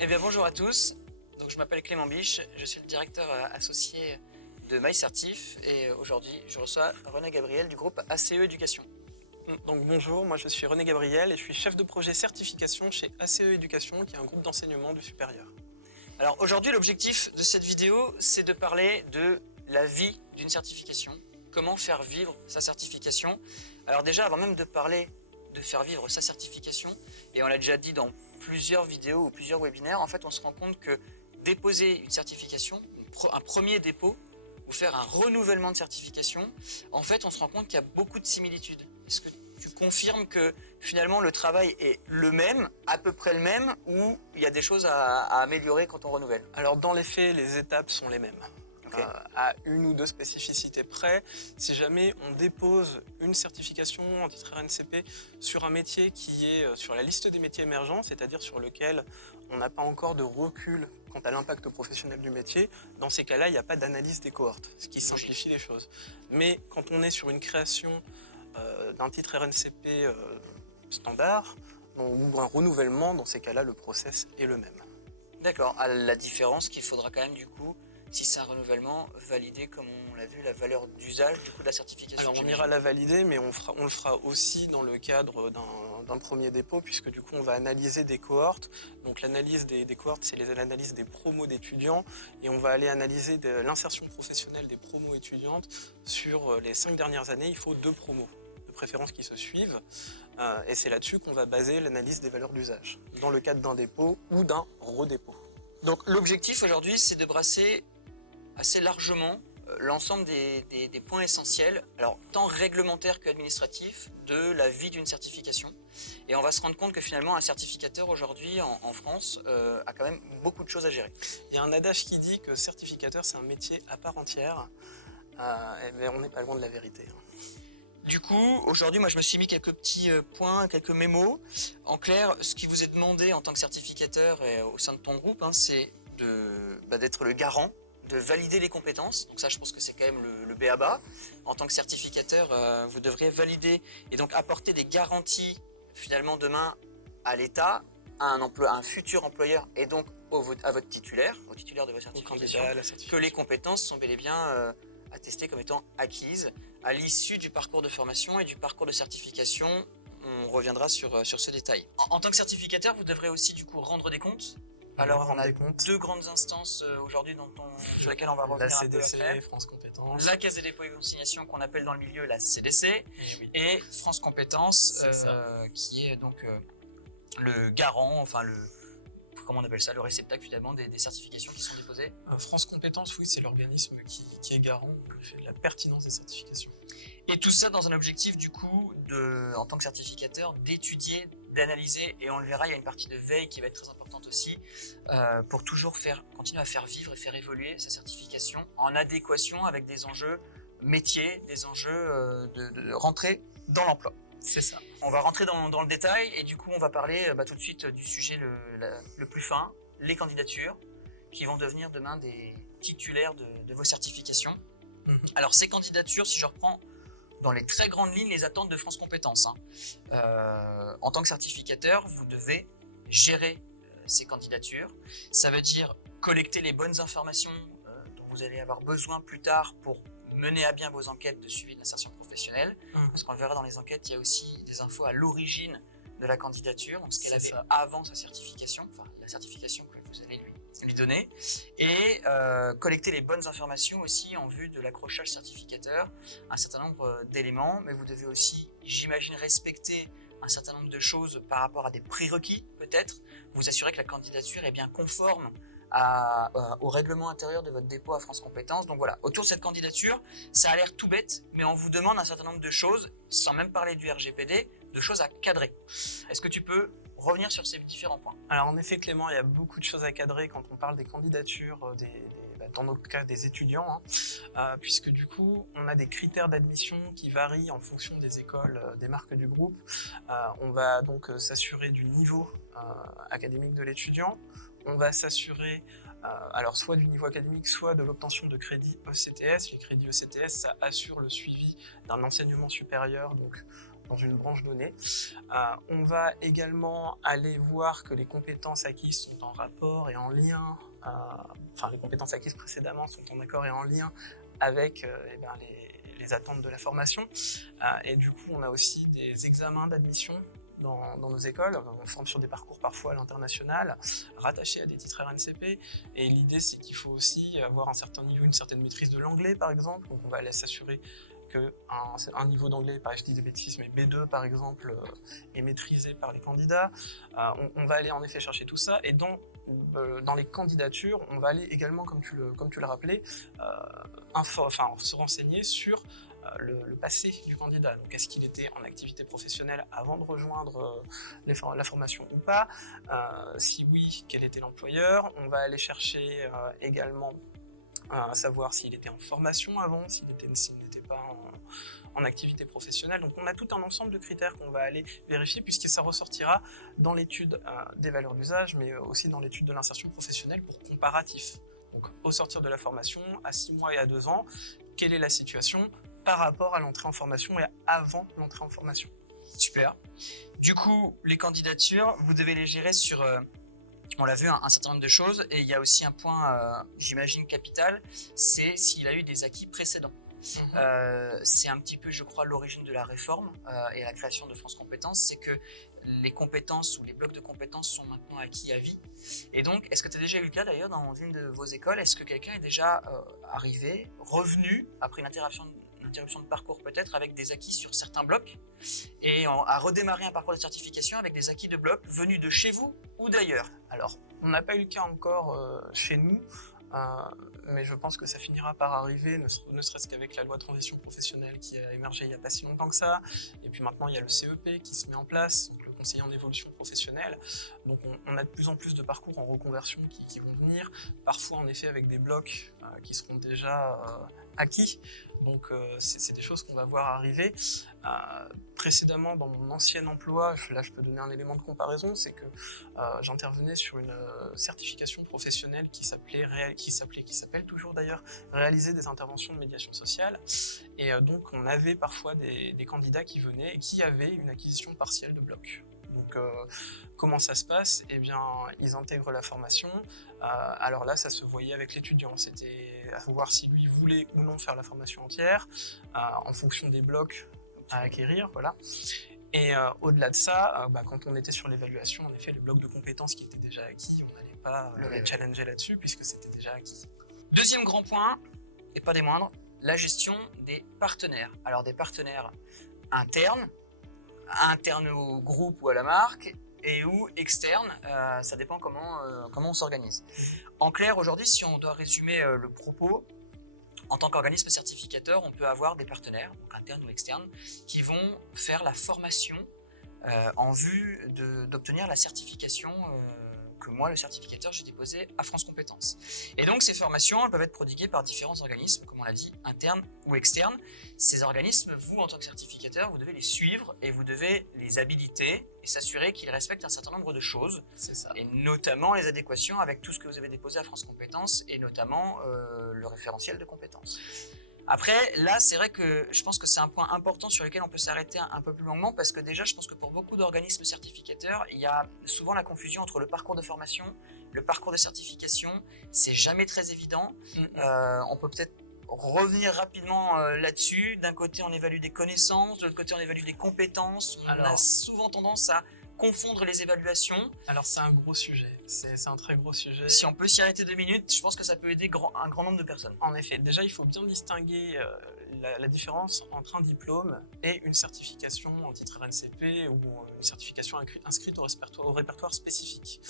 Eh bien bonjour à tous, donc, je m'appelle Clément Biche, je suis le directeur associé de MyCertif et aujourd'hui je reçois René Gabriel du groupe ACE Éducation. Donc bonjour, moi je suis René Gabriel et je suis chef de projet certification chez ACE Éducation qui est un groupe d'enseignement du supérieur. Alors aujourd'hui l'objectif de cette vidéo c'est de parler de la vie d'une certification, comment faire vivre sa certification. Alors déjà avant même de parler de faire vivre sa certification, et on l'a déjà dit dans plusieurs vidéos ou plusieurs webinaires, en fait on se rend compte que déposer une certification, un premier dépôt, ou faire un renouvellement de certification, en fait on se rend compte qu'il y a beaucoup de similitudes. Est-ce que tu confirmes que finalement le travail est le même, à peu près le même, ou il y a des choses à améliorer quand on renouvelle? Alors dans les faits, les étapes sont les mêmes. Okay. À une ou deux spécificités près, si jamais on dépose une certification en titre RNCP sur un métier qui est sur la liste des métiers émergents, c'est-à-dire sur lequel on n'a pas encore de recul quant à l'impact professionnel du métier, dans ces cas-là, il n'y a pas d'analyse des cohortes, ce qui simplifie les choses. Mais quand on est sur une création d'un titre RNCP standard, ou un renouvellement, dans ces cas-là, le process est le même. D'accord, à la différence qu'il faudra quand même du coup, si c'est un renouvellement, valider comme on l'a vu la valeur d'usage du coup de la certification. Alors on ira la valider, mais on le fera aussi dans le cadre d'un premier dépôt, puisque du coup on va analyser des cohortes. Donc l'analyse des cohortes, c'est l'analyse des promos d'étudiants, et on va aller analyser l'insertion professionnelle des promos étudiantes. Sur les 5 dernières années, il faut 2 promos de préférence qui se suivent, et c'est là-dessus qu'on va baser l'analyse des valeurs d'usage, dans le cadre d'un dépôt ou d'un redépôt. Donc l'objectif aujourd'hui, c'est de brasser assez largement l'ensemble des points essentiels, alors tant réglementaires qu'administratifs, de la vie d'une certification. Et on va se rendre compte que finalement un certificateur aujourd'hui en France a quand même beaucoup de choses à gérer. Il y a un adage qui dit que certificateur c'est un métier à part entière, mais on n'est pas loin de la vérité. Du coup, aujourd'hui, moi, je me suis mis quelques petits points, quelques mémos. En clair, ce qui vous est demandé en tant que certificateur et au sein de ton groupe, c'est d'être le garant, de valider les compétences. Donc ça, je pense que c'est quand même le b.a.-ba. En tant que certificateur, vous devriez valider et donc apporter des garanties, finalement, demain à l'État, à un futur employeur et donc à votre titulaire, au titulaire de votre certification, que les compétences sont bel et bien attestées comme étant acquises à l'issue du parcours de formation et du parcours de certification. On reviendra sur ce détail. En tant que certificateur, vous devrez aussi du coup rendre des comptes. Alors on a deux grandes instances aujourd'hui sur lesquelles on va revenir la un peu CDC, après. France Compétences. La Caisse des dépôts et consignations qu'on appelle dans le milieu la CDC et France Compétences qui est donc le garant, enfin comment on appelle ça, le réceptacle finalement des certifications qui sont déposées. France Compétences, oui, c'est l'organisme qui est garant de la pertinence des certifications. Et tout ça dans un objectif du coup, en tant que certificateur, d'étudier, d'analyser, et on le verra, il y a une partie de veille qui va être très importante aussi, pour toujours continuer à faire vivre et faire évoluer sa certification en adéquation avec des enjeux métiers, des enjeux de rentrée dans l'emploi. C'est ça. On va rentrer dans le détail et du coup on va parler tout de suite du sujet le plus fin, les candidatures qui vont devenir demain des titulaires de vos certifications. Alors ces candidatures, si je reprends dans les très grandes lignes les attentes de France Compétences, en tant que certificateur, vous devez gérer ces candidatures. Ça veut dire collecter les bonnes informations dont vous allez avoir besoin plus tard pour mener à bien vos enquêtes de suivi d'insertion professionnelle. Parce qu'on le verra dans les enquêtes, il y a aussi des infos à l'origine de la candidature, donc ce qu'elle avait avant sa certification, enfin la certification que vous allez lui donner, et collecter les bonnes informations aussi en vue de l'accrochage certificateur, un certain nombre d'éléments, mais vous devez aussi, j'imagine, respecter un certain nombre de choses par rapport à des prérequis peut-être, vous assurer que la candidature est bien conforme au règlement intérieur de votre dépôt à France Compétences. Donc voilà, autour de cette candidature, ça a l'air tout bête, mais on vous demande un certain nombre de choses, sans même parler du RGPD, de choses à cadrer. Est-ce que tu peux revenir sur ces différents points? Alors en effet Clément, il y a beaucoup de choses à cadrer quand on parle des candidatures, dans notre cas des étudiants, puisque du coup on a des critères d'admission qui varient en fonction des écoles, des marques du groupe. On va donc s'assurer du niveau académique de l'étudiant, on va s'assurer alors soit du niveau académique, soit de l'obtention de crédits ECTS. Les crédits ECTS, ça assure le suivi d'un enseignement supérieur, donc dans une branche donnée. On va également aller voir que les compétences acquises sont en rapport et en lien, les compétences acquises précédemment sont en accord et en lien avec les attentes de la formation. Et du coup, on a aussi des examens d'admission dans nos écoles. On forme sur des parcours parfois à l'international, rattachés à des titres RNCP. Et l'idée, c'est qu'il faut aussi avoir un certain niveau, une certaine maîtrise de l'anglais, par exemple. Donc on va aller s'assurer qu'un niveau d'anglais, je dis des bêtises, mais B2 par exemple, est maîtrisé par les candidats. On va aller en effet chercher tout ça. Et dans les candidatures, on va aller également, comme tu l'as rappelé, se renseigner sur le passé du candidat. Donc, est-ce qu'il était en activité professionnelle avant de rejoindre la formation ou pas? Si oui, quel était l'employeur? On va aller chercher également à savoir s'il était en formation avant, s'il n'était pas en activité professionnelle. Donc on a tout un ensemble de critères qu'on va aller vérifier puisque ça ressortira dans l'étude des valeurs d'usage, mais aussi dans l'étude de l'insertion professionnelle pour comparatif. Donc au sortir de la formation, à 6 mois et à 2 ans, quelle est la situation par rapport à l'entrée en formation et avant l'entrée en formation. Super. Du coup, les candidatures, vous devez les gérer sur... on l'a vu, un certain nombre de choses, et il y a aussi un point, j'imagine, capital, c'est s'il a eu des acquis précédents. C'est un petit peu, je crois, l'origine de la réforme et la création de France Compétences, c'est que les compétences ou les blocs de compétences sont maintenant acquis à vie. Et donc, est-ce que tu as déjà eu le cas d'ailleurs dans une de vos écoles? Est-ce que quelqu'un est déjà arrivé, revenu, après une interruption de parcours peut-être, avec des acquis sur certains blocs, et a redémarré un parcours de certification avec des acquis de blocs venus de chez vous ou d'ailleurs? Alors, on n'a pas eu le cas encore chez nous, mais je pense que ça finira par arriver, ne serait-ce qu'avec la loi de transition professionnelle qui a émergé il n'y a pas si longtemps que ça, et puis maintenant il y a le CEP qui se met en place, donc le conseiller en évolution professionnelle. Donc on a de plus en plus de parcours en reconversion qui vont venir, parfois en effet avec des blocs qui seront déjà acquis. Donc c'est des choses qu'on va voir arriver. Précédemment, dans mon ancien emploi, là je peux donner un élément de comparaison, c'est que j'intervenais sur une certification professionnelle qui s'appelle toujours d'ailleurs réaliser des interventions de médiation sociale. Et donc on avait parfois des candidats qui venaient et qui avaient une acquisition partielle de blocs. Donc comment ça se passe? Eh bien, ils intègrent la formation. Alors là, ça se voyait avec l'étudiant. C'était à voir si lui voulait ou non faire la formation entière, en fonction des blocs à acquérir, voilà. Et au-delà de ça, quand on était sur l'évaluation, en effet, le bloc de compétences qui était déjà acquis, on n'allait pas le challenger là-dessus puisque c'était déjà acquis. Deuxième grand point, et pas des moindres, la gestion des partenaires. Alors des partenaires internes au groupe ou à la marque, et ou externes, ça dépend comment on s'organise. En clair, aujourd'hui, si on doit résumer le propos, en tant qu'organisme certificateur, on peut avoir des partenaires, donc internes ou externes, qui vont faire la formation en vue d'obtenir la certification que moi, le certificateur, j'ai déposé à France Compétences. Et donc, ces formations, elles peuvent être prodiguées par différents organismes, comme on l'a dit, internes ou externes. Ces organismes, vous, en tant que certificateur, vous devez les suivre et vous devez les habiliter et s'assurer qu'ils respectent un certain nombre de choses. C'est ça. Et notamment les adéquations avec tout ce que vous avez déposé à France Compétences et notamment le référentiel de compétences. Après, là, c'est vrai que je pense que c'est un point important sur lequel on peut s'arrêter un peu plus longuement parce que déjà, je pense que pour beaucoup d'organismes certificateurs, il y a souvent la confusion entre le parcours de formation, le parcours de certification. C'est jamais très évident. On peut peut-être revenir rapidement là-dessus. D'un côté, on évalue des connaissances, de l'autre côté, on évalue des compétences. On a souvent tendance à confondre les évaluations. Alors c'est un gros sujet, c'est un très gros sujet. Si on peut s'y arrêter 2 minutes, je pense que ça peut aider un grand nombre de personnes. En effet, déjà il faut bien distinguer la différence entre un diplôme et une certification en titre RNCP ou une certification inscrite au répertoire spécifique.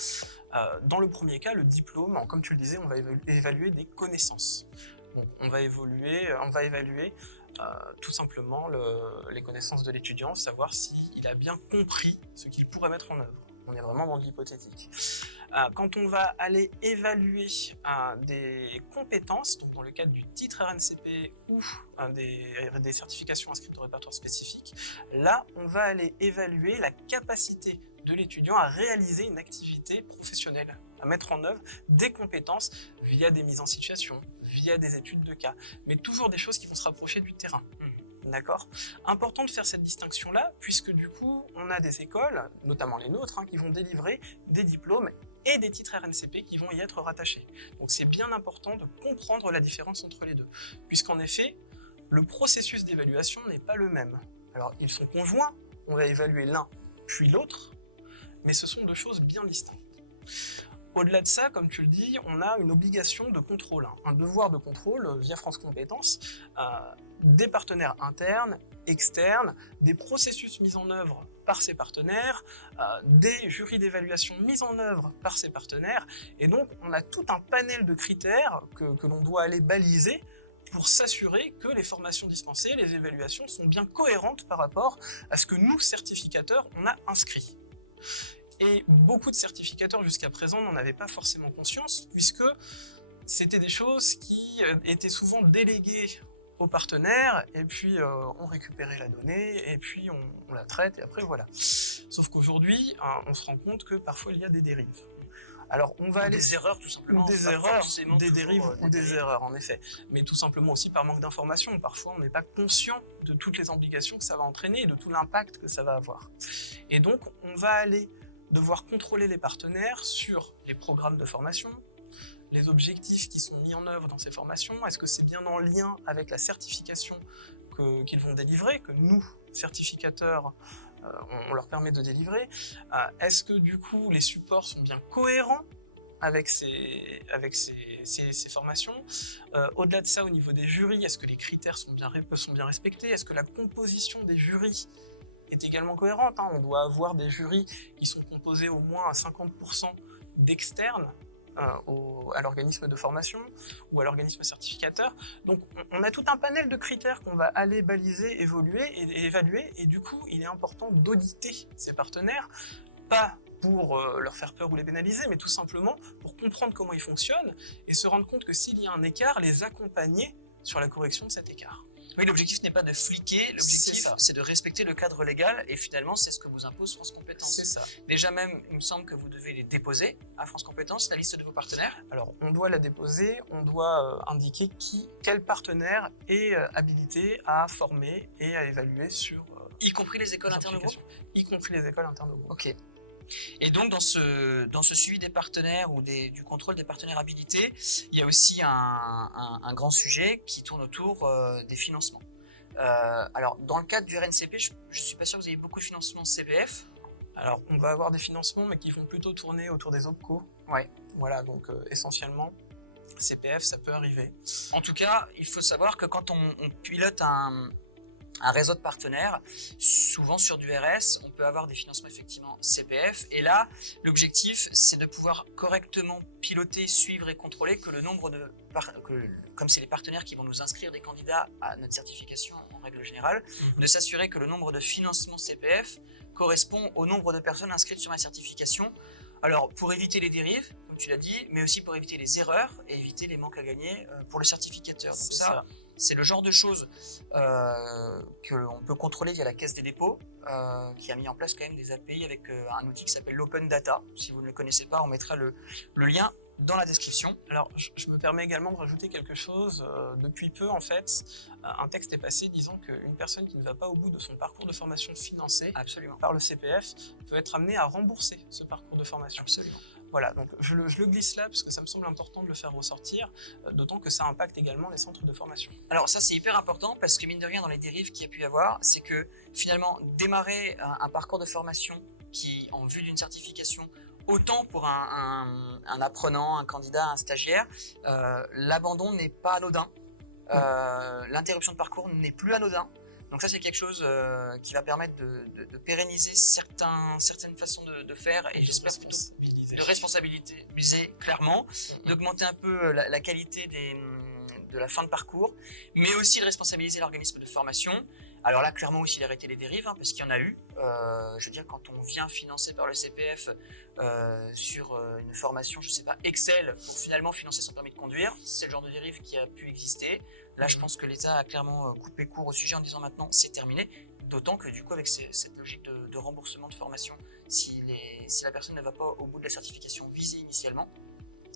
Dans le premier cas, le diplôme, comme tu le disais, on va évaluer des connaissances. Donc, on va évaluer tout simplement les connaissances de l'étudiant, savoir s'il a bien compris ce qu'il pourrait mettre en œuvre. On est vraiment dans l'hypothétique. Quand on va aller évaluer des compétences, donc dans le cadre du titre RNCP ou des certifications inscrites au répertoire spécifique, là, on va aller évaluer la capacité de l'étudiant à réaliser une activité professionnelle, à mettre en œuvre des compétences via des mises en situation, via des études de cas, mais toujours des choses qui vont se rapprocher du terrain. D'accord ? Important de faire cette distinction-là, puisque du coup, on a des écoles, notamment les nôtres, qui vont délivrer des diplômes et des titres RNCP qui vont y être rattachés. Donc c'est bien important de comprendre la différence entre les deux, puisqu'en effet, le processus d'évaluation n'est pas le même. Alors ils sont conjoints, on va évaluer l'un puis l'autre, mais ce sont deux choses bien distinctes. Au-delà de ça, comme tu le dis, on a une obligation de contrôle, un devoir de contrôle via France Compétences, des partenaires internes, externes, des processus mis en œuvre par ces partenaires, des jurys d'évaluation mis en œuvre par ces partenaires, et donc on a tout un panel de critères que l'on doit aller baliser pour s'assurer que les formations dispensées, les évaluations sont bien cohérentes par rapport à ce que nous, certificateurs, on a inscrit. Et beaucoup de certificateurs jusqu'à présent n'en avaient pas forcément conscience, puisque c'était des choses qui étaient souvent déléguées aux partenaires, et puis on récupérait la donnée, et puis on la traite, et après voilà. Sauf qu'aujourd'hui, on se rend compte que parfois il y a des dérives. Alors on va aller... Des erreurs tout simplement. Ou des erreurs, des dérives ou des erreurs en effet. Mais tout simplement aussi par manque d'information. Parfois on n'est pas conscient de toutes les obligations que ça va entraîner et de tout l'impact que ça va avoir. Et donc on va aller devoir contrôler les partenaires sur les programmes de formation, les objectifs qui sont mis en œuvre dans ces formations, est-ce que c'est bien en lien avec la certification qu'ils vont délivrer, que nous, certificateurs, on leur permet de délivrer, est-ce que du coup les supports sont bien cohérents avec ces formations, au-delà de ça, au niveau des jurys, est-ce que les critères sont bien respectés, est-ce que la composition des jurys est également cohérente, On doit avoir des jurys qui sont composés au moins à 50% d'externes à l'organisme de formation ou à l'organisme certificateur. Donc on a tout un panel de critères qu'on va aller baliser, évaluer, et du coup il est important d'auditer ces partenaires, pas pour leur faire peur ou les pénaliser, mais tout simplement pour comprendre comment ils fonctionnent et se rendre compte que s'il y a un écart, les accompagner sur la correction de cet écart. Oui, l'objectif n'est pas de fliquer, l'objectif c'est de respecter le cadre légal, et finalement c'est ce que vous impose France Compétences. C'est ça. Déjà même, il me semble que vous devez les déposer à France Compétences, la liste de vos partenaires. Alors on doit la déposer, on doit indiquer quel partenaire est habilité à former et à évaluer sur... y compris les écoles internes au groupe ? Y compris les écoles internes au groupe. Ok. Et donc dans ce suivi des partenaires ou du contrôle des partenaires habilités, il y a aussi un grand sujet qui tourne autour des financements. Alors dans le cadre du RNCP, je ne suis pas sûr que vous ayez beaucoup de financements CPF. Alors on va avoir des financements mais qui vont plutôt tourner autour des OPCO. Ouais. Voilà, donc essentiellement CPF ça peut arriver. En tout cas, il faut savoir que quand on pilote un réseau de partenaires, souvent sur du RS, on peut avoir des financements effectivement CPF, et là, l'objectif, c'est de pouvoir correctement piloter, suivre et contrôler que le nombre comme c'est les partenaires qui vont nous inscrire des candidats à notre certification en règle générale, de s'assurer que le nombre de financements CPF correspond au nombre de personnes inscrites sur ma certification. Alors, pour éviter les dérives, comme tu l'as dit, mais aussi pour éviter les erreurs et éviter les manques à gagner pour le certificateur. Ça, c'est le genre de choses que l'on peut contrôler via la Caisse des dépôts, qui a mis en place quand même des API avec un outil qui s'appelle l'Open Data. Si vous ne le connaissez pas, on mettra le lien dans la description. Alors, je me permets également de rajouter quelque chose. Depuis peu, en fait, un texte est passé disant qu'une personne qui ne va pas au bout de son parcours de formation financé par le CPF peut être amenée à rembourser ce parcours de formation. Absolument. Voilà, donc je le glisse là parce que ça me semble important de le faire ressortir, d'autant que ça impacte également les centres de formation. Alors ça c'est hyper important parce que mine de rien dans les dérives qu'il y a pu y avoir, c'est que finalement démarrer un parcours de formation qui en vue d'une certification, autant pour un apprenant, un candidat, un stagiaire, l'abandon n'est pas anodin, l'interruption de parcours n'est plus anodin. Donc ça c'est quelque chose qui va permettre de pérenniser certaines façons de faire, et j'espère de responsabiliser clairement, d'augmenter un peu la qualité de la fin de parcours, mais aussi de responsabiliser l'organisme de formation. Alors là, clairement aussi d'arrêter les dérives, parce qu'il y en a eu. Je veux dire, quand on vient financer par le CPF sur une formation, je sais pas, Excel, pour finalement financer son permis de conduire, c'est le genre de dérive qui a pu exister. Là, je pense que l'État a clairement coupé court au sujet en disant maintenant c'est terminé. D'autant que du coup, avec cette logique de remboursement de formation, si la personne ne va pas au bout de la certification visée initialement,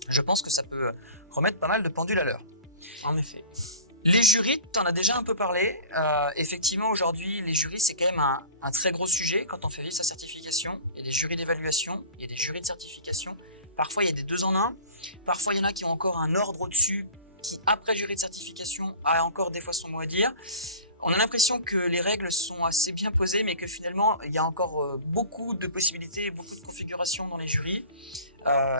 je pense que ça peut remettre pas mal de pendules à l'heure. En effet. Les jurys, tu en as déjà un peu parlé. Effectivement, aujourd'hui, les jurys, c'est quand même un très gros sujet quand on fait vivre sa certification. Il y a des jurys d'évaluation, il y a des jurys de certification. Parfois, il y a des 2 en 1. Parfois, il y en a qui ont encore un ordre au-dessus, qui, après jury de certification, a encore des fois son mot à dire. On a l'impression que les règles sont assez bien posées, mais que finalement, il y a encore beaucoup de possibilités, beaucoup de configurations dans les jurys.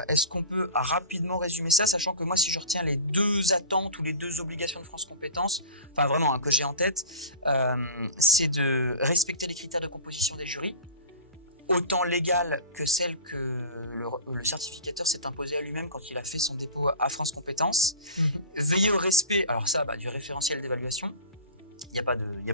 Est-ce qu'on peut rapidement résumer ça, sachant que moi, si je retiens les 2 attentes ou les 2 obligations de France Compétences, enfin vraiment que j'ai en tête, c'est de respecter les critères de composition des jurys, autant légales que celles que le certificateur s'est imposé à lui-même quand il a fait son dépôt à France Compétences. Veiller au respect, alors ça, du référentiel d'évaluation, il n'y a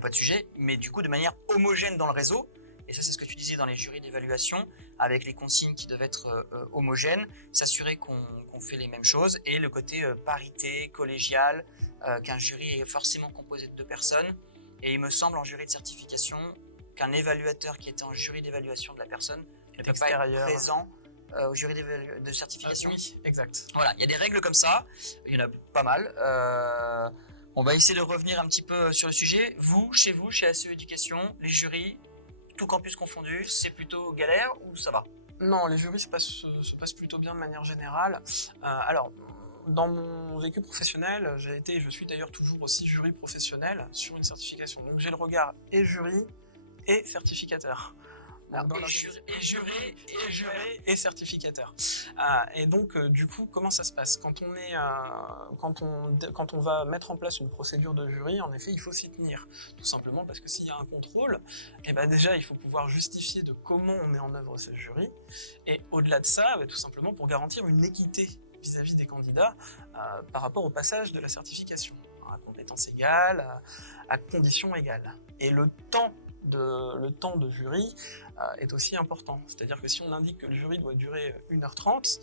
pas de sujet, mais du coup de manière homogène dans le réseau. Et ça, c'est ce que tu disais dans les jurys d'évaluation, avec les consignes qui doivent être homogènes, s'assurer qu'on fait les mêmes choses, et le côté parité, collégial, qu'un jury est forcément composé de 2 personnes. Et il me semble en jury de certification qu'un évaluateur qui était en jury d'évaluation de la personne ne peut pas être présent au jury de certification. Oui, exact. Voilà, il y a des règles comme ça, il y en a pas mal. On va essayer de revenir un petit peu sur le sujet. Vous, chez ASE Éducation, les jurys, tout campus confondu, c'est plutôt galère ou ça va? Non, les jurys se passent plutôt bien de manière générale. Alors, dans mon vécu professionnel, j'ai été, et je suis d'ailleurs toujours aussi jury professionnel sur une certification. Donc j'ai le regard et jury et certificateur. Juré et certificateur. Et donc, du coup, comment ça se passe quand on va mettre en place une procédure de jury, en effet, il faut s'y tenir. Tout simplement parce que s'il y a un contrôle, déjà, il faut pouvoir justifier de comment on met en œuvre ce jury. Et au-delà de ça, tout simplement pour garantir une équité vis-à-vis des candidats par rapport au passage de la certification, à compétences égales, à conditions égales. Et le temps de jury est aussi important. C'est-à-dire que si on indique que le jury doit durer 1h30,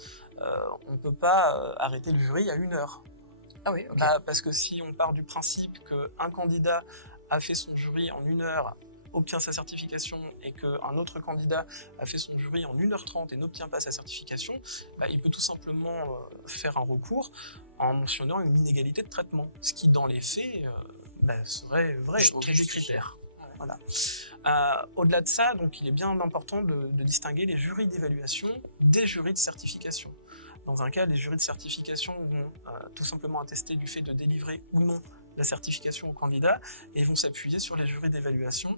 on ne peut pas arrêter le jury à 1h. Ah oui, ok. Parce que si on part du principe qu'un candidat a fait son jury en 1h, obtient sa certification, et qu'un autre candidat a fait son jury en 1h30 et n'obtient pas sa certification, il peut tout simplement faire un recours en mentionnant une inégalité de traitement, ce qui dans les faits serait vrai au vu du critère. Voilà. Au-delà de ça, donc, il est bien important de distinguer les jurys d'évaluation des jurys de certification. Dans un cas, les jurys de certification vont tout simplement attester du fait de délivrer ou non la certification au candidat et vont s'appuyer sur les jurys d'évaluation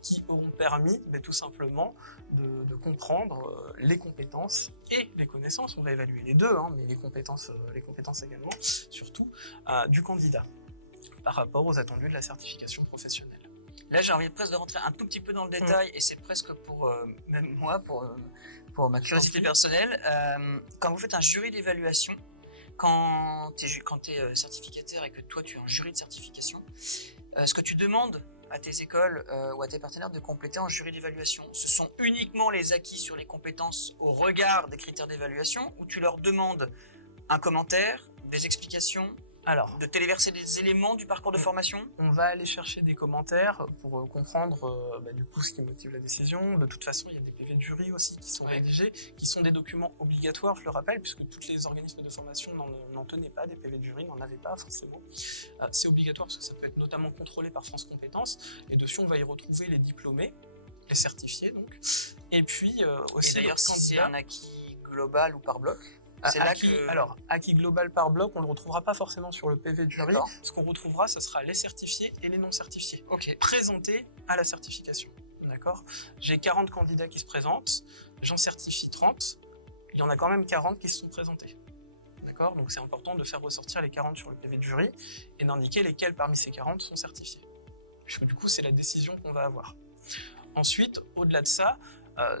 qui auront permis tout simplement de comprendre les compétences et les connaissances. On va évaluer les deux, mais les compétences également, surtout du candidat par rapport aux attendus de la certification professionnelle. Là, j'ai envie presque de rentrer un tout petit peu dans le détail, et c'est presque pour, même moi, pour ma curiosité personnelle. Quand vous faites un jury d'évaluation, quand tu es certificataire et que toi, tu es en jury de certification, ce que tu demandes à tes écoles ou à tes partenaires de compléter en jury d'évaluation, ce sont uniquement les acquis sur les compétences au regard des critères d'évaluation, ou tu leur demandes un commentaire, des explications, de téléverser des éléments du parcours de formation? On va aller chercher des commentaires pour comprendre du coup ce qui motive la décision. De toute façon, il y a des PV de jury aussi qui sont rédigés, qui sont des documents obligatoires, je le rappelle, puisque tous les organismes de formation n'en tenaient pas, des PV de jury n'en avaient pas forcément. C'est obligatoire parce que ça peut être notamment contrôlé par France Compétences, et dessus on va y retrouver les diplômés, les certifiés donc, et puis aussi... Et d'ailleurs, si c'est un acquis global ou par bloc, c'est Alors, acquis global par bloc, on ne le retrouvera pas forcément sur le PV de jury. Ce qu'on retrouvera, ce sera les certifiés et les non certifiés, présentés à la certification. D'accord ? J'ai 40 candidats qui se présentent, j'en certifie 30, il y en a quand même 40 qui se sont présentés. D'accord ? Donc c'est important de faire ressortir les 40 sur le PV de jury et d'indiquer lesquels parmi ces 40 sont certifiés. Puisque du coup, c'est la décision qu'on va avoir. Ensuite, au-delà de ça,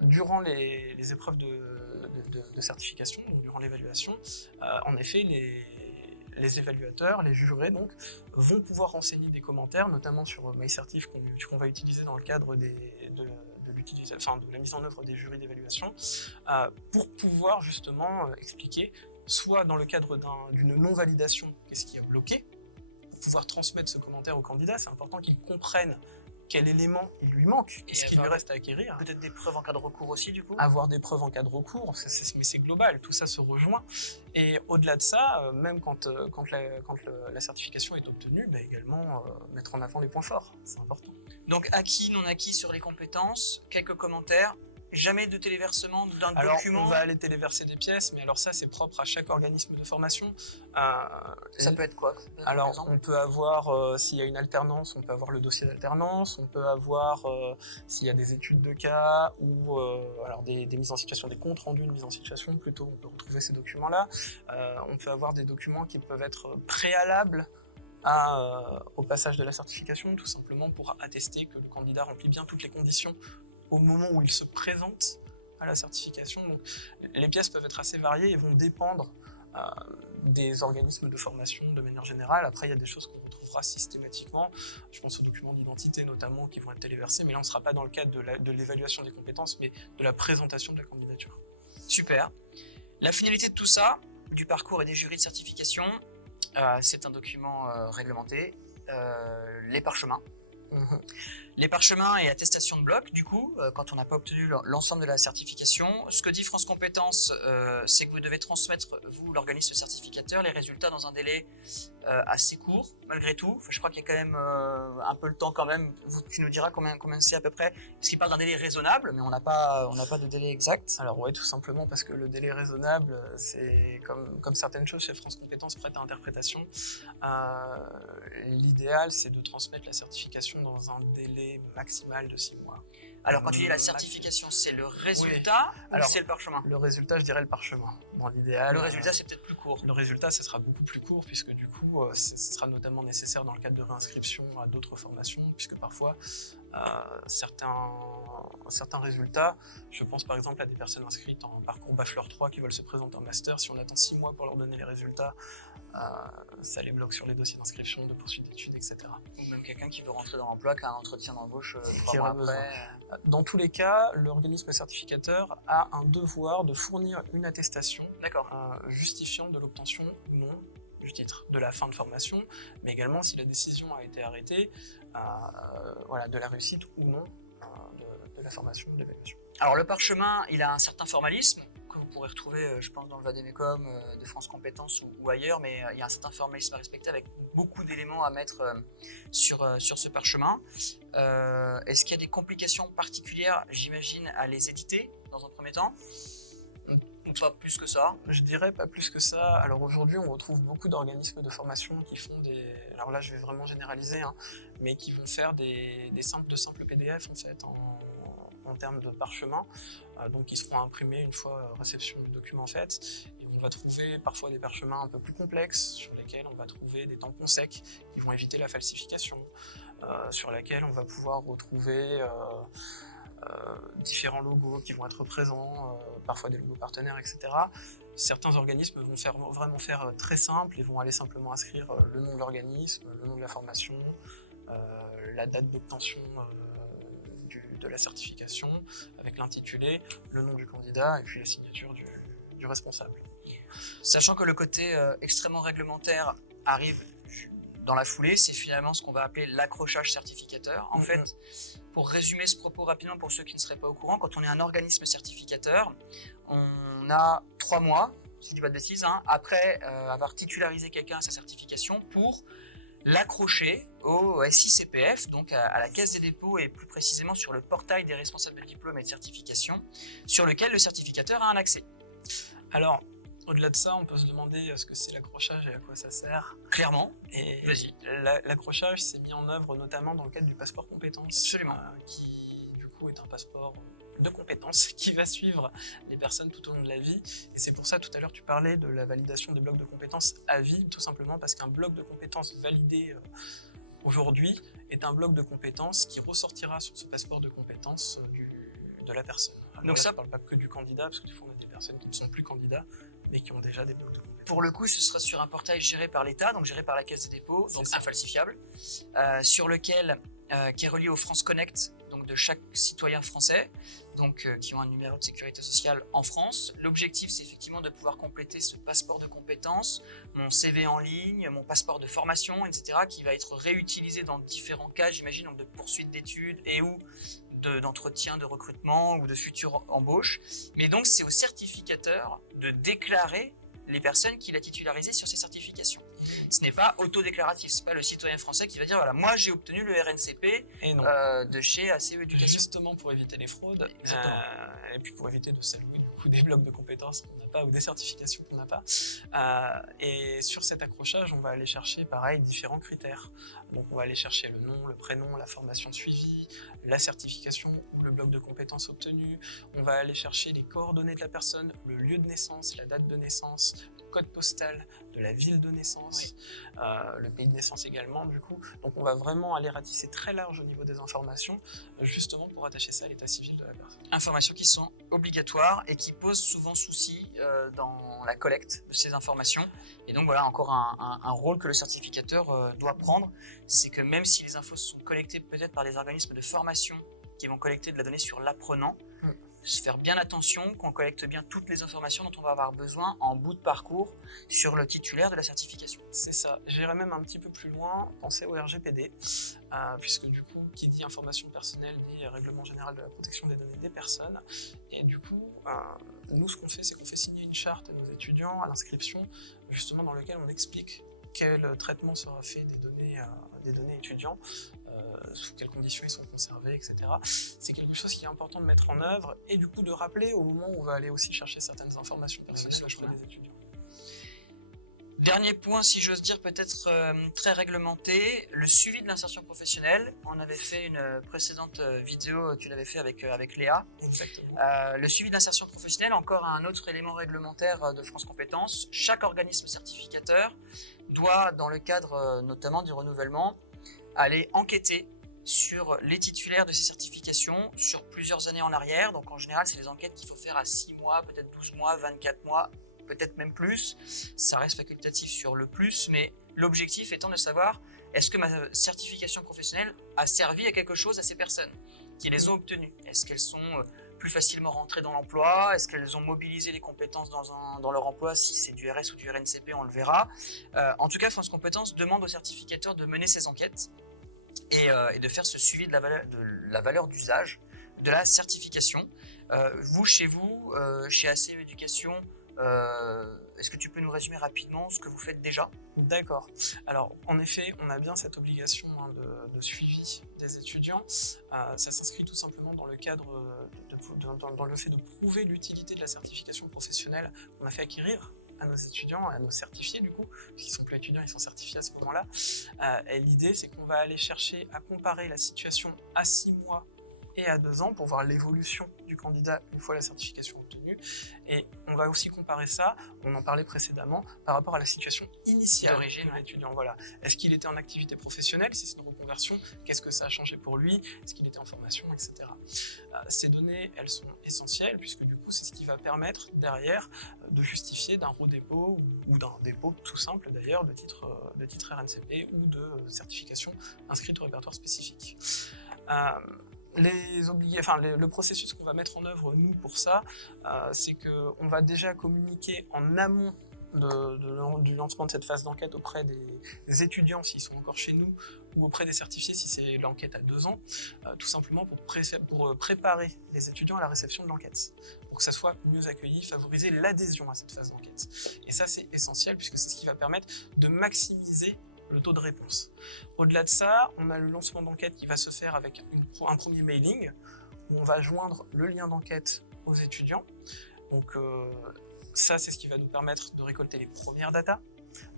durant les épreuves de certification, donc durant l'évaluation, en effet, les évaluateurs, les jurés, donc, vont pouvoir renseigner des commentaires, notamment sur MyCertif qu'on va utiliser dans le cadre de la mise en œuvre des jurys d'évaluation, pour pouvoir justement expliquer, soit dans le cadre d'une non-validation, qu'est-ce qui a bloqué, pour pouvoir transmettre ce commentaire au candidat. C'est important qu'ils comprennent quel élément il lui manque, Et ce qui lui reste à acquérir. Peut-être des preuves en cas de recours aussi, du coup. Avoir des preuves en cas de recours, mais c'est global, tout ça se rejoint. Et au-delà de ça, même quand la certification est obtenue, également mettre en avant les points forts, c'est important. Donc acquis, non acquis sur les compétences, quelques commentaires. Jamais de téléversement d'un document. On va aller téléverser des pièces, mais alors ça, c'est propre à chaque organisme de formation. Ça peut être quoi? Alors, on peut avoir, s'il y a une alternance, on peut avoir le dossier d'alternance, on peut avoir, s'il y a des études de cas, ou alors des mises en situation, des comptes rendus de mise en situation, plutôt, on peut retrouver ces documents-là. On peut avoir des documents qui peuvent être préalables au passage de la certification, tout simplement pour attester que le candidat remplit bien toutes les conditions au moment où il se présente à la certification. Donc, les pièces peuvent être assez variées et vont dépendre des organismes de formation de manière générale. Après, il y a des choses qu'on retrouvera systématiquement. Je pense aux documents d'identité notamment qui vont être téléversés, mais là, on ne sera pas dans le cadre de l'évaluation des compétences, mais de la présentation de la candidature. Super. La finalité de tout ça, du parcours et des jurys de certification, c'est un document réglementé, les parchemins. Les parchemins et attestations de bloc, du coup, quand on n'a pas obtenu l'ensemble de la certification, ce que dit France Compétences, c'est que vous devez transmettre, vous, l'organisme certificateur, les résultats dans un délai assez court, malgré tout. Enfin, je crois qu'il y a quand même un peu le temps quand même. Tu nous diras combien c'est à peu près, parce qu'il parle d'un délai raisonnable, mais on n'a pas de délai exact. Alors oui, tout simplement parce que le délai raisonnable, c'est comme certaines choses chez France Compétences prêtes à interprétation. L'idéal, c'est de transmettre la certification dans un délai maximal de 6 mois. Alors quand tu dis la certification, c'est le résultat ou c'est le parchemin? Le résultat, je dirais le parchemin. Dans l'idéal. Le résultat, c'est peut-être plus court. Le résultat, ce sera beaucoup plus court puisque du coup, ce sera notamment nécessaire dans le cadre de réinscription à d'autres formations, puisque parfois, certains résultats, je pense par exemple à des personnes inscrites en parcours Bachelor 3 qui veulent se présenter en master, si on attend 6 mois pour leur donner les résultats, ça les bloque sur les dossiers d'inscription, de poursuite d'études, etc. Ou même quelqu'un qui veut rentrer dans l'emploi, qui a un entretien d'embauche 3 mois après. Dans tous les cas, l'organisme certificateur a un devoir de fournir une attestation justifiant de l'obtention ou non du titre, de la fin de formation, mais également si la décision a été arrêtée, de la réussite ou non de la formation, de l'évaluation. Alors le parchemin, il a un certain formalisme, que vous pourrez retrouver, je pense, dans le Vademecum de France Compétences ou ailleurs, mais il y a un certain formalisme à respecter avec beaucoup d'éléments à mettre sur ce parchemin. Est-ce qu'il y a des complications particulières, j'imagine, à les éditer dans un premier temps? Pas plus que ça? Je dirais pas plus que ça. Alors aujourd'hui, on retrouve beaucoup d'organismes de formation qui font alors là, je vais vraiment généraliser, mais qui vont faire de simples PDF en fait, en termes de parchemin, donc qui seront imprimés une fois réception du document faite. Et on va trouver parfois des parchemins un peu plus complexes, sur lesquels on va trouver des tampons secs qui vont éviter la falsification, sur lesquels on va pouvoir retrouver différents logos qui vont être présents, parfois des logos partenaires, etc. Certains organismes vont vraiment faire très simple et vont aller simplement inscrire le nom de l'organisme, le nom de la formation, la date d'obtention de la certification, avec l'intitulé, le nom du candidat et puis la signature du responsable. Sachant que le côté extrêmement réglementaire arrive dans la foulée, c'est finalement ce qu'on va appeler l'accrochage certificateur. En fait, pour résumer ce propos rapidement pour ceux qui ne seraient pas au courant, quand on est un organisme certificateur, on a 3 mois, si je dis pas de bêtises, après avoir titularisé quelqu'un à sa certification pour l'accrocher au SICPF, donc à la Caisse des dépôts et plus précisément sur le portail des responsables de diplôme et de certification, sur lequel le certificateur a un accès. Alors, au-delà de ça, on peut se demander ce que c'est l'accrochage et à quoi ça sert. Clairement. Et l'accrochage s'est mis en œuvre notamment dans le cadre du passeport compétences. Absolument. Qui, du coup, est un passeport de compétences qui va suivre les personnes tout au long de la vie. Et c'est pour ça, tout à l'heure, tu parlais de la validation des blocs de compétences à vie, tout simplement parce qu'un bloc de compétences validé aujourd'hui est un bloc de compétences qui ressortira sur ce passeport de compétences de la personne. Alors donc là, ça ne parle pas que du candidat, parce que des fois, on a des personnes qui ne sont plus candidats, mais qui ont déjà des blocs de compétences. Pour le coup, ce sera sur un portail géré par l'État, donc géré par la Caisse des dépôts, donc infalsifiable, sur lequel, qui est relié au France Connect, donc de chaque citoyen français, donc qui ont un numéro de sécurité sociale en France. L'objectif, c'est effectivement de pouvoir compléter ce passeport de compétences, mon CV en ligne, mon passeport de formation, etc., qui va être réutilisé dans différents cas, j'imagine, donc de poursuite d'études et ou d'entretien de recrutement ou de future embauche. Mais donc, c'est au certificateur de déclarer les personnes qu'il a titularisées sur ces certifications. Ce n'est pas autodéclaratif, ce n'est pas le citoyen français qui va dire voilà, moi j'ai obtenu le RNCP de chez ACE Éducation. Justement pour éviter les fraudes, et puis pour éviter de s'allouer du coup des blocs de compétences qu'on n'a pas ou des certifications qu'on n'a pas. Et sur cet accrochage, on va aller chercher pareil différents critères. Donc on va aller chercher le nom, le prénom, la formation suivie, la certification ou le bloc de compétences obtenu. On va aller chercher les coordonnées de la personne, le lieu de naissance, la date de naissance, le code postal de la ville de naissance, le pays de naissance également du coup. Donc on va vraiment aller ratisser très large au niveau des informations, justement pour attacher ça à l'état civil de la personne. Informations qui sont obligatoires et qui posent souvent souci dans la collecte de ces informations. Et donc voilà encore un rôle que le certificateur doit prendre, c'est que même si les infos sont collectées peut-être par des organismes de formation qui vont collecter de la donnée sur l'apprenant, se faire bien attention qu'on collecte bien toutes les informations dont on va avoir besoin en bout de parcours sur le titulaire de la certification. C'est ça. J'irai même un petit peu plus loin, penser au RGPD, puisque du coup, qui dit information personnelle dit Règlement général de la protection des données des personnes. Et du coup, nous, ce qu'on fait, c'est qu'on fait signer une charte à nos étudiants à l'inscription, justement dans lequel on explique quel traitement sera fait des données étudiants, sous quelles conditions ils sont conservés, etc. C'est quelque chose qui est important de mettre en œuvre et du coup de rappeler au moment où on va aller aussi chercher certaines informations personnelles auprès des étudiants. Dernier point, si j'ose dire, peut-être très réglementé, le suivi de l'insertion professionnelle. On avait fait une précédente vidéo, tu l'avais fait avec Léa. Exactement. Le suivi de l'insertion professionnelle, encore un autre élément réglementaire de France Compétences. Chaque organisme certificateur doit, dans le cadre notamment du renouvellement, aller enquêter sur les titulaires de ces certifications sur plusieurs années en arrière. Donc en général, c'est des enquêtes qu'il faut faire à 6 mois, peut-être 12 mois, 24 mois, peut-être même plus. Ça reste facultatif sur le plus, mais l'objectif étant de savoir est-ce que ma certification professionnelle a servi à quelque chose à ces personnes qui les ont obtenues. Est-ce qu'elles sont plus facilement rentrées dans l'emploi? Est-ce qu'elles ont mobilisé les compétences dans leur emploi? Si c'est du RS ou du RNCP, on le verra. En tout cas, France Compétences demande aux certificateurs de mener ces enquêtes et de faire ce suivi de la valeur d'usage de la certification. Vous, chez ACE Éducation, est-ce que tu peux nous résumer rapidement ce que vous faites déjà? D'accord. Alors, en effet, on a bien cette obligation de suivi des étudiants. Ça s'inscrit tout simplement dans le cadre dans le fait de prouver l'utilité de la certification professionnelle qu'on a fait acquérir à nos étudiants, à nos certifiés du coup, puisqu'ils ne sont plus étudiants, ils sont certifiés à ce moment-là. Et l'idée, c'est qu'on va aller chercher à comparer la situation à 6 mois et à 2 ans pour voir l'évolution du candidat une fois la certification obtenue. Et on va aussi comparer ça, on en parlait précédemment, par rapport à la situation initiale d'origine de l'étudiant. Voilà. Est-ce qu'il était en activité professionnelle? Si c'est une reconversion, qu'est-ce que ça a changé pour lui? Est-ce qu'il était en formation, etc. Ces données, elles sont essentielles puisque du coup, c'est ce qui va permettre derrière de justifier d'un redépôt ou d'un dépôt tout simple d'ailleurs de titre RNCP ou de certification inscrite au répertoire spécifique. Le processus qu'on va mettre en œuvre, nous, pour ça, c'est qu'on va déjà communiquer en amont du lancement de cette phase d'enquête auprès des étudiants, s'ils sont encore chez nous, ou auprès des certifiés, si c'est l'enquête à 2 ans, tout simplement pour préparer les étudiants à la réception de l'enquête, pour que ça soit mieux accueilli, favoriser l'adhésion à cette phase d'enquête. Et ça, c'est essentiel, puisque c'est ce qui va permettre de maximiser le taux de réponse. Au-delà de ça, on a le lancement d'enquête qui va se faire avec un premier mailing où on va joindre le lien d'enquête aux étudiants. Donc ça, c'est ce qui va nous permettre de récolter les premières datas.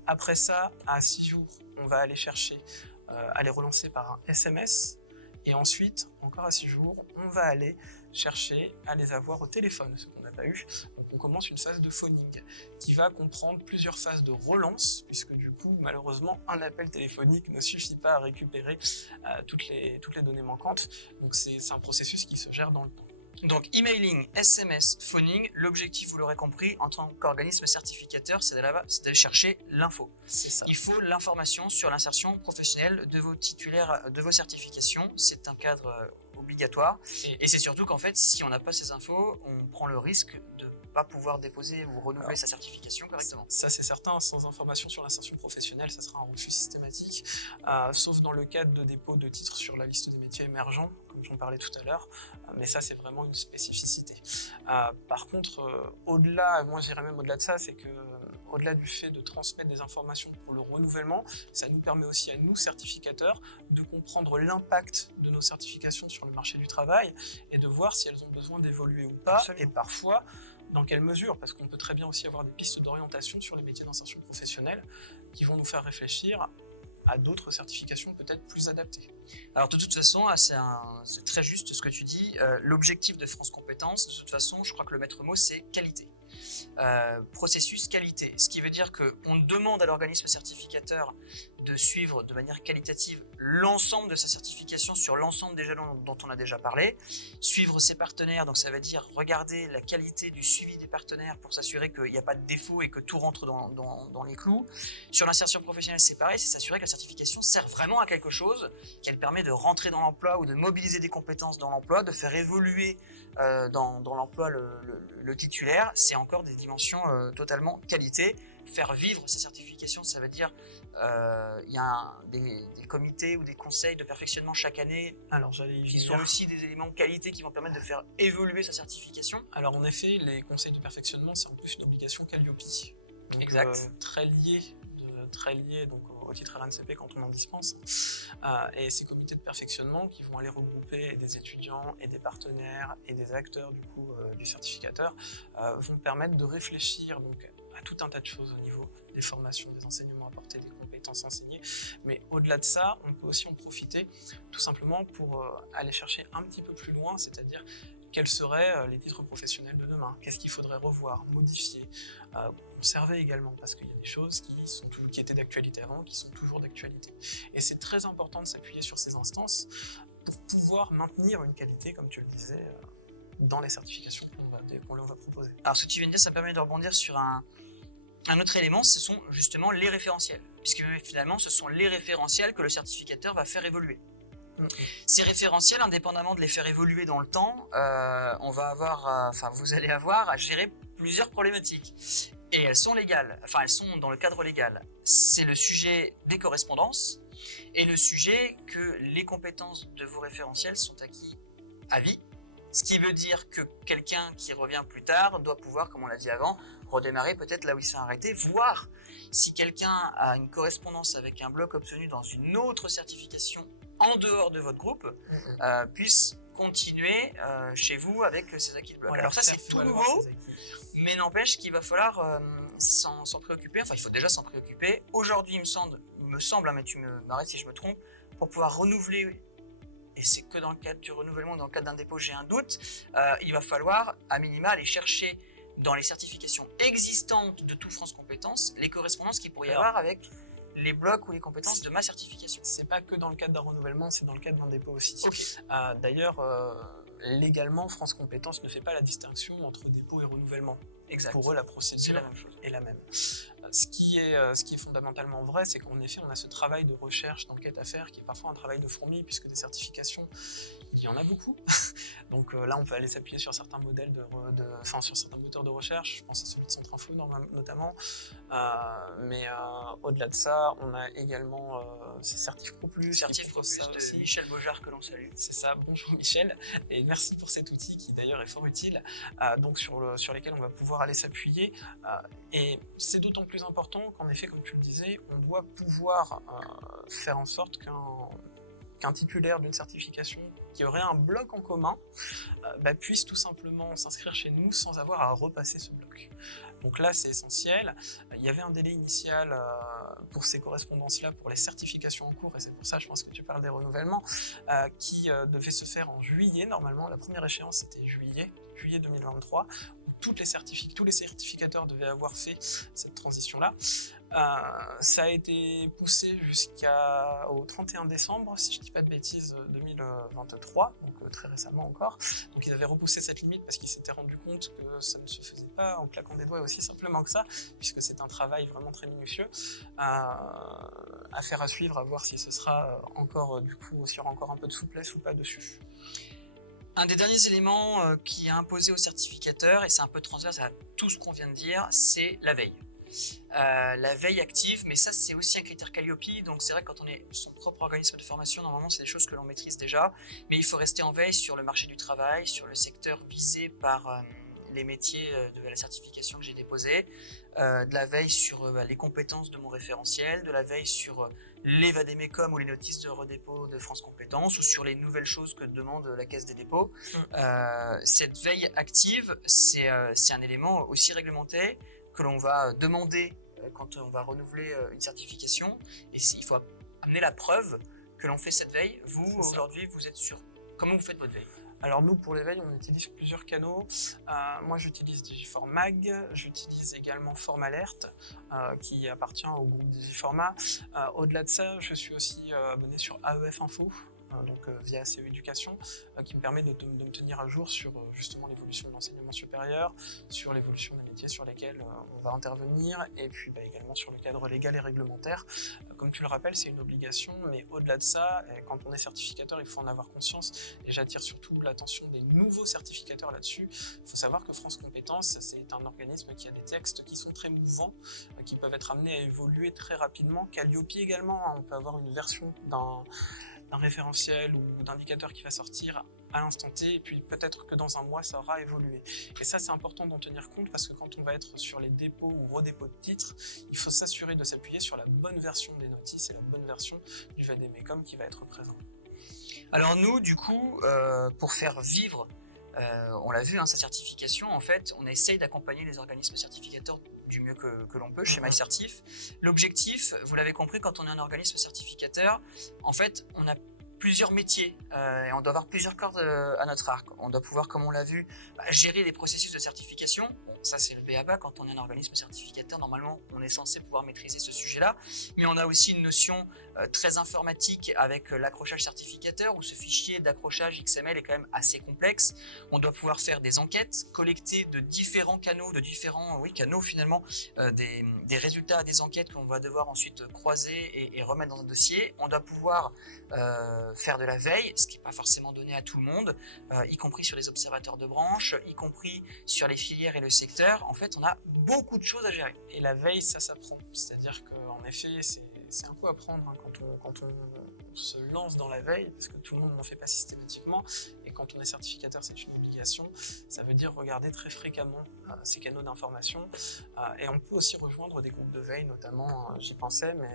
Après ça, à 6 jours, on va aller chercher à les relancer par un SMS. Et ensuite, encore à 6 jours, on va aller chercher à les avoir au téléphone, ce qu'on n'a pas eu. Donc on commence une phase de phoning qui va comprendre plusieurs phases de relance, puisque du coup, malheureusement, un appel téléphonique ne suffit pas à récupérer toutes les données manquantes. Donc c'est un processus qui se gère dans le temps. Donc emailing, SMS, phoning, l'objectif, vous l'aurez compris, en tant qu'organisme certificateur, c'est d'aller chercher l'info. C'est ça. Il faut l'information sur l'insertion professionnelle de vos titulaires, de vos certifications. C'est un cadre obligatoire. Et c'est surtout qu'en fait, si on n'a pas ces infos, on prend le risque de pas pouvoir déposer ou renouveler sa certification correctement. Ça, c'est certain. Sans information sur l'insertion professionnelle, ça sera un refus systématique, sauf dans le cadre de dépôt de titres sur la liste des métiers émergents, comme j'en parlais tout à l'heure. Mais ça, c'est vraiment une spécificité. Par contre, au-delà, moi j'irais même au-delà de ça, c'est que au-delà du fait de transmettre des informations pour le renouvellement, ça nous permet aussi à nous, certificateurs, de comprendre l'impact de nos certifications sur le marché du travail et de voir si elles ont besoin d'évoluer ou pas, et parfois dans quelle mesure, parce qu'on peut très bien aussi avoir des pistes d'orientation sur les métiers d'insertion professionnelle qui vont nous faire réfléchir à d'autres certifications peut-être plus adaptées. Alors de toute façon, c'est très juste ce que tu dis. L'objectif de France Compétences, de toute façon, je crois que le maître mot, c'est qualité. Processus qualité, ce qui veut dire qu'on demande à l'organisme certificateur de suivre de manière qualitative l'ensemble de sa certification sur l'ensemble des jalons dont on a déjà parlé, suivre ses partenaires, donc ça veut dire regarder la qualité du suivi des partenaires pour s'assurer qu'il n'y a pas de défaut et que tout rentre dans les clous. Sur l'insertion professionnelle, c'est pareil, c'est s'assurer que la certification sert vraiment à quelque chose, qu'elle permet de rentrer dans l'emploi ou de mobiliser des compétences dans l'emploi, de faire évoluer dans l'emploi le titulaire. C'est encore des dimensions totalement qualité. Faire vivre sa certification, ça veut dire il y a des comités ou des conseils de perfectionnement chaque année qui sont aussi des éléments de qualité qui vont permettre de faire évoluer sa certification. Alors en effet, les conseils de perfectionnement, c'est en plus une obligation Calliope. Donc, exact. Très lié donc, au titre RNCP quand on en dispense. Et ces comités de perfectionnement qui vont aller regrouper des étudiants et des partenaires et des acteurs du certificateur vont permettre de réfléchir donc, à tout un tas de choses au niveau des formations, des enseignements apportés, des compétences enseignées. Mais au-delà de ça, on peut aussi en profiter tout simplement pour aller chercher un petit peu plus loin, c'est-à-dire quels seraient les titres professionnels de demain, qu'est-ce qu'il faudrait revoir, modifier, conserver également, parce qu'il y a des choses qui étaient d'actualité avant, qui sont toujours d'actualité. Et c'est très important de s'appuyer sur ces instances pour pouvoir maintenir une qualité, comme tu le disais, dans les certifications qu'on leur va proposer. Alors ce que tu viens de dire, ça me permet de rebondir sur un autre élément, ce sont justement les référentiels, puisque finalement ce sont les référentiels que le certificateur va faire évoluer. Ces référentiels, indépendamment de les faire évoluer dans le temps, vous allez avoir à gérer plusieurs problématiques. Et elles sont légales, elles sont dans le cadre légal. C'est le sujet des correspondances et le sujet que les compétences de vos référentiels sont acquis à vie. Ce qui veut dire que quelqu'un qui revient plus tard doit pouvoir, comme on l'a dit avant, redémarrer peut-être là où il s'est arrêté, voire si quelqu'un a une correspondance avec un bloc obtenu dans une autre certification en dehors de votre groupe, puisse continuer chez vous avec ses acquis de bloc. Voilà, alors ça c'est tout nouveau, mais n'empêche qu'il va falloir s'en préoccuper, il faut déjà s'en préoccuper. Aujourd'hui il me semble, mais tu m'arrêtes si je me trompe, pour pouvoir renouveler, et c'est que dans le cadre du renouvellement, dans le cadre d'un dépôt j'ai un doute, il va falloir à minima aller chercher dans les certifications existantes de tout France Compétences les correspondances qu'il pourrait y avoir avec les blocs ou les compétences de ma certification. C'est pas que dans le cadre d'un renouvellement, c'est dans le cadre d'un dépôt aussi. Okay. D'ailleurs, légalement, France Compétences ne fait pas la distinction entre dépôt et renouvellement. Exact. Pour eux, la procédure est la même. Ce qui est fondamentalement vrai, c'est qu'en effet, on a ce travail de recherche, d'enquête à faire, qui est parfois un travail de fourmi, puisque des certifications, il y en a beaucoup. Donc là, on peut aller s'appuyer sur certains modèles sur certains moteurs de recherche. Je pense à celui de Centrinfo notamment. Mais au-delà de ça, on a également ces Certif Pro Plus. Certif Pro Plus de Michel Beaujard que l'on salue. C'est ça, bonjour Michel, et merci pour cet outil qui d'ailleurs est fort utile, donc sur lesquels on va pouvoir aller s'appuyer. Et c'est d'autant plus important qu'en effet, comme tu le disais, on doit pouvoir faire en sorte qu'un titulaire d'une certification qui aurait un bloc en commun puisse tout simplement s'inscrire chez nous sans avoir à repasser ce bloc. Donc là, c'est essentiel. Il y avait un délai initial pour ces correspondances-là, pour les certifications en cours, et c'est pour ça, je pense que tu parles des renouvellements, qui devait se faire en juillet. Normalement, la première échéance, c'était juillet 2023, où tous les certificateurs devaient avoir fait cette transition-là. Ça a été poussé jusqu'au 31 décembre, si je ne dis pas de bêtises, 2023, donc très récemment encore. Donc ils avaient repoussé cette limite parce qu'ils s'étaient rendu compte que ça ne se faisait pas en claquant des doigts aussi simplement que ça, puisque c'est un travail vraiment très minutieux. Affaire à suivre, à voir si ce sera encore, s'il y aura encore un peu de souplesse ou pas dessus. Un des derniers éléments qui est imposé aux certificateurs, et c'est un peu transverse à tout ce qu'on vient de dire, c'est la veille. La veille active, mais ça c'est aussi un critère Calliope, donc c'est vrai que quand on est son propre organisme de formation, normalement c'est des choses que l'on maîtrise déjà, mais il faut rester en veille sur le marché du travail, sur le secteur visé par les métiers de la certification que j'ai déposée, de la veille sur les compétences de mon référentiel, de la veille sur les vadémécum ou les notices de redépôt de France Compétences ou sur les nouvelles choses que demande la Caisse des dépôts. Cette veille active, c'est un élément aussi réglementé que l'on va demander quand on va renouveler une certification, et il faut amener la preuve que l'on fait cette veille. Vous, aujourd'hui, vous êtes sûr. Comment vous faites votre veille? Alors nous, pour les veilles, on utilise plusieurs canaux. Moi, j'utilise Digiformag, j'utilise également Formalert, qui appartient au groupe Digiforma. Au-delà de ça, je suis aussi abonné sur AEF Info, donc via CE Éducation, qui me permet de me tenir à jour sur justement l'évolution de l'enseignement supérieur, sur l'évolution des métiers sur lesquels on va intervenir, et puis également sur le cadre légal et réglementaire. Comme tu le rappelles, c'est une obligation, mais au-delà de ça, quand on est certificateur, il faut en avoir conscience, et j'attire surtout l'attention des nouveaux certificateurs là-dessus. Il faut savoir que France Compétences, c'est un organisme qui a des textes qui sont très mouvants, qui peuvent être amenés à évoluer très rapidement. Calliope également, on peut avoir une version d'un référentiel ou d'indicateur qui va sortir à l'instant T, et puis peut-être que dans un mois ça aura évolué. Et ça, c'est important d'en tenir compte, parce que quand on va être sur les dépôts ou redépôts de titres, il faut s'assurer de s'appuyer sur la bonne version des notices et la bonne version du vadémécum qui va être présent. Alors nous, du coup, pour faire vivre, on l'a vu, sa certification, en fait, on essaye d'accompagner les organismes certificateurs du mieux que l'on peut chez MyCertif. L'objectif, vous l'avez compris, quand on est un organisme certificateur, en fait, on a plusieurs métiers et on doit avoir plusieurs cordes à notre arc. On doit pouvoir, comme on l'a vu, gérer les processus de certification. Bon, ça c'est le b.a-ba. Quand on est un organisme certificateur, normalement on est censé pouvoir maîtriser ce sujet-là, mais on a aussi une notion très informatique avec l'accrochage certificateur, où ce fichier d'accrochage XML est quand même assez complexe. On doit pouvoir faire des enquêtes, collecter de différents canaux, canaux finalement, des résultats des enquêtes qu'on va devoir ensuite croiser et remettre dans un dossier. On doit pouvoir faire de la veille, ce qui n'est pas forcément donné à tout le monde, y compris sur les observateurs de branche, y compris sur les filières et le secteur. En fait, on a beaucoup de choses à gérer. Et la veille, ça s'apprend. C'est-à-dire qu'en effet, c'est un coup à prendre quand on se lance dans la veille, parce que tout le monde n'en fait pas systématiquement, et quand on est certificateur, c'est une obligation. Ça veut dire regarder très fréquemment ces canaux d'information, et on peut aussi rejoindre des groupes de veille, notamment, j'y pensais, mais